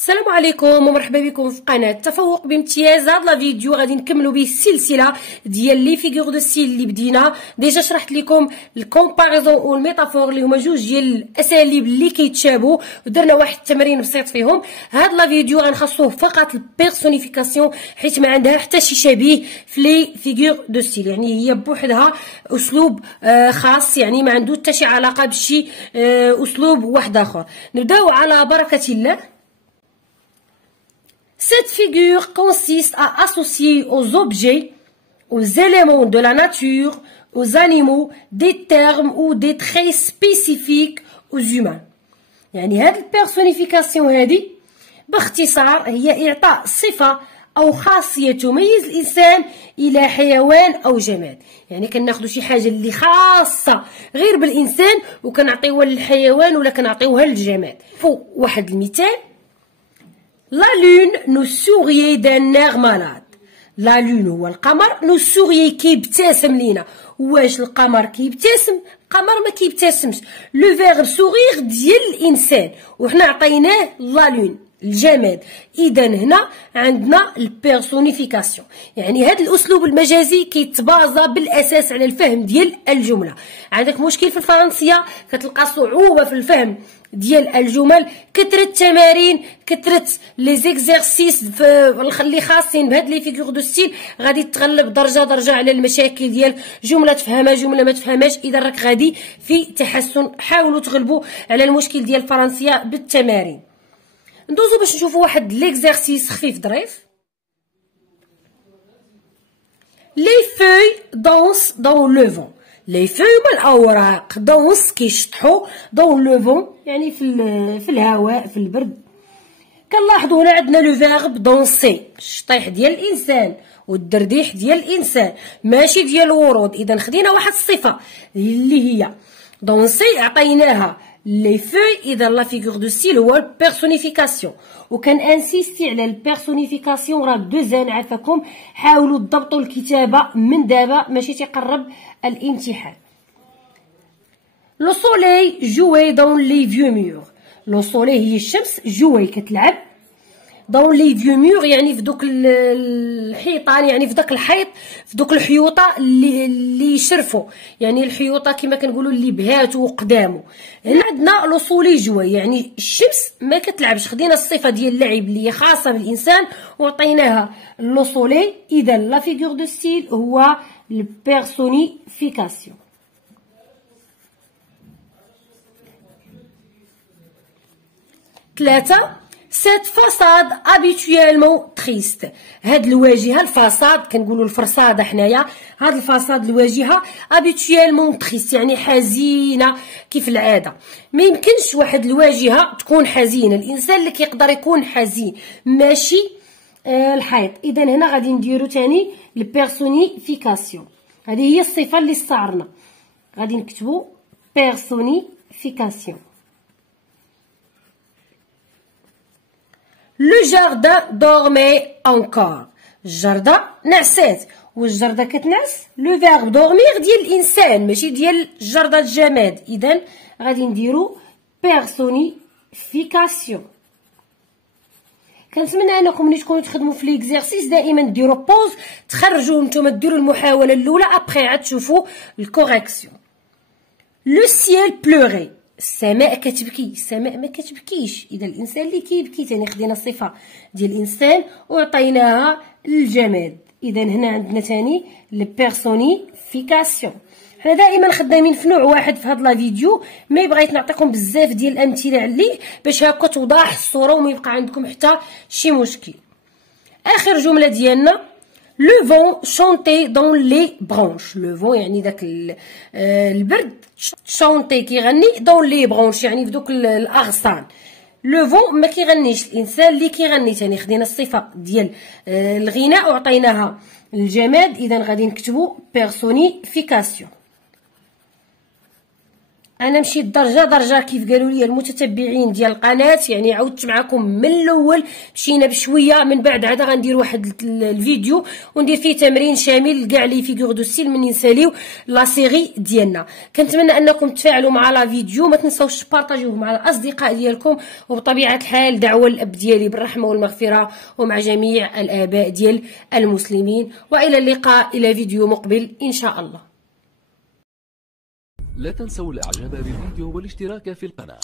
السلام عليكم ومرحبا بكم في قناه تفوق بامتياز. هاد لا فيديو غادي نكملوا به السلسله ديال لي فيغور دو ستيل اللي بدينا ديجا. شرحت لكم الكومباريزون والميتافور اللي هما جوج ديال الاساليب اللي كيتشابهوا ودرنا واحد التمرين بسيط فيهم. هاد لا فيديو غنخصوه فقط البيرسونيفيكاسيون حيت ما عندها حتى شي شبيه في لي فيغور دو ستيل، يعني هي بوحدها اسلوب خاص، يعني ما عنده حتى شي علاقه بشي اسلوب واحد اخر. نبداو على بركه الله. Cette figure consiste à associer aux objets, aux éléments de la nature, aux animaux, des termes ou des traits spécifiques aux humains. يعني هذه البيرسونيفيكاسيون هذه باختصار هي إعطاء صفة أو خاصية تميز الإنسان إلى حيوان أو جماد. يعني كناخدو شي حاجة اللي خاصة غير بالإنسان وكنعطيوها للحيوان ولا كنعطيوها للجماد. فوق واحد المثال: La lune nous souriait d'un air malade. La lune هو القمر، nous souriait كيبتسم لينا. واش القمر كيبتسم؟ القمر ما كيبتسمش. لو فيرب سوريغ ديال الانسان وحنا عطيناه لا لون الجماد. اذا هنا عندنا البيرسونيفيكاسيون، يعني هذا الاسلوب المجازي كيتبازا بالاساس على الفهم ديال الجمله. عندك مشكل في الفرنسيه كتلقى صعوبه في الفهم ديال الجمل، كثرة التمارين، كثرة لي زيكزارسيس اللي خاصين بهاد لي فيغور دو ستيل غادي تغلب درجه درجه على المشاكل ديال جمله تفهمها جمله ما تفهمهاش. اذا راك غادي في تحسن. حاولوا تغلبوا على المشكل ديال الفرنسيه بالتمارين. ندوزو باش نشوفوا واحد ليكزارسيس خفيف ظريف. لي فوي دانس دون لو فون. لي فوي هما الاوراق، دونس كيشطحوا، دون لو فون يعني في الهواء في البرد. كنلاحظوا هنا عندنا لو فيرب دونسي، الشطيح ديال الانسان والدرديح ديال الانسان ماشي ديال الورود. اذا خدينا واحد الصفه اللي هي دونسي عطيناها لي فوي. اذا لا فيغور دو ستيل هو البيرسونيفيكاسيون، وكان انسيستي على البيرسونيفيكاسيون راه دوزان عافاكم. حاولوا تضبطوا الكتابه من دابا ماشي تيقرب الامتحان. لو سولي جوي دون لي فيو مور. لو سولي هي الشمس، جوي كتلعب، دون لي فيو مور يعني في دوك الحيطان، يعني في داك الحيط، في دوك الحيوطه اللي يشرفوا، يعني الحيوطه كما كنقولوا اللي بهاتو وقدامو. هنا عندنا لو سولي جوي يعني الشمس ما كتلعبش. خدينا الصفه ديال اللعب اللي هي خاصه بالانسان وعطيناها لو سولي. اذا لا فيغور دو ستيل هو البيرسونيفيكاسيون. 3. Cette façade habituellement triste. هاد الواجهه الفاصاد كنقولوا الفرصاده حنايا، هاد الفاصاد الواجهه habituellement triste يعني حزينه كيف العاده. ما يمكنش واحد الواجهه تكون حزينه، الانسان اللي كيقدر يكون حزين ماشي الحيط. اذا هنا غادي نديرو تاني البيرسونيفيكاسيون. هذه هي الصفه اللي استعرنا، غادي نكتبو بيرسونيفيكاسيون. لو جاردان دورمي انكور. الجردة نعسات، والجردة كتنعس لو فيرب دورمير ديال الانسان ماشي ديال الجردة الجماد. اذا غادي نديرو بيرسونيفيكاسيون. كنتمنى انكم ملي تكونوا تخدموا في ليكزارسيس دائما ديروا بوز، تخرجوا نتوما ديروا المحاوله الاولى ابخي عاد تشوفوا الكوريكسيون. لو سيل بلوري. السماء كتبكي، السماء ما كتبكيش. اذا الانسان اللي كيبكي ثاني خدينا الصفه ديال الانسان وعطيناها للجماد. اذا هنا عندنا ثاني البيرسونيفيكاسيون. حنا دائما خدامين في نوع واحد في هاد لا فيديو، ما بغيت نعطيكم بزاف ديال الامثله عليه باش هكا توضح الصوره وما يبقى عندكم حتى شي مشكل. اخر جمله ديالنا: لو فون شونتي دون لي برونش. لو فون يعني داك البرد، شونتي كيغني، دون لي برونش يعني في دوك الاغصان. لو فون ما كيغنيش، الانسان اللي كيغني. ثاني خدينا الصفه ديال الغناء وعطيناها الجماد. اذا غادي نكتبو بيرسونيفيكاسيون. انا مشيت درجه درجه كيف قالوا لي المتتبعين ديال القناه، يعني عودت معكم من الاول، مشينا بشويه، من بعد عاد غندير واحد الفيديو وندير فيه تمرين شامل لكاع لي فيغور دو ستيل من نساليو لا سيري ديالنا. كنتمنى انكم تفاعلوا مع لا فيديو، ما تنساوش تبارطاجيوه مع الاصدقاء ديالكم، وبطبيعه الحال دعوه للاب ديالي بالرحمه والمغفره ومع جميع الاباء ديال المسلمين. والى اللقاء الى فيديو مقبل ان شاء الله. لا تنسوا الاعجاب بالفيديو والاشتراك في القناة.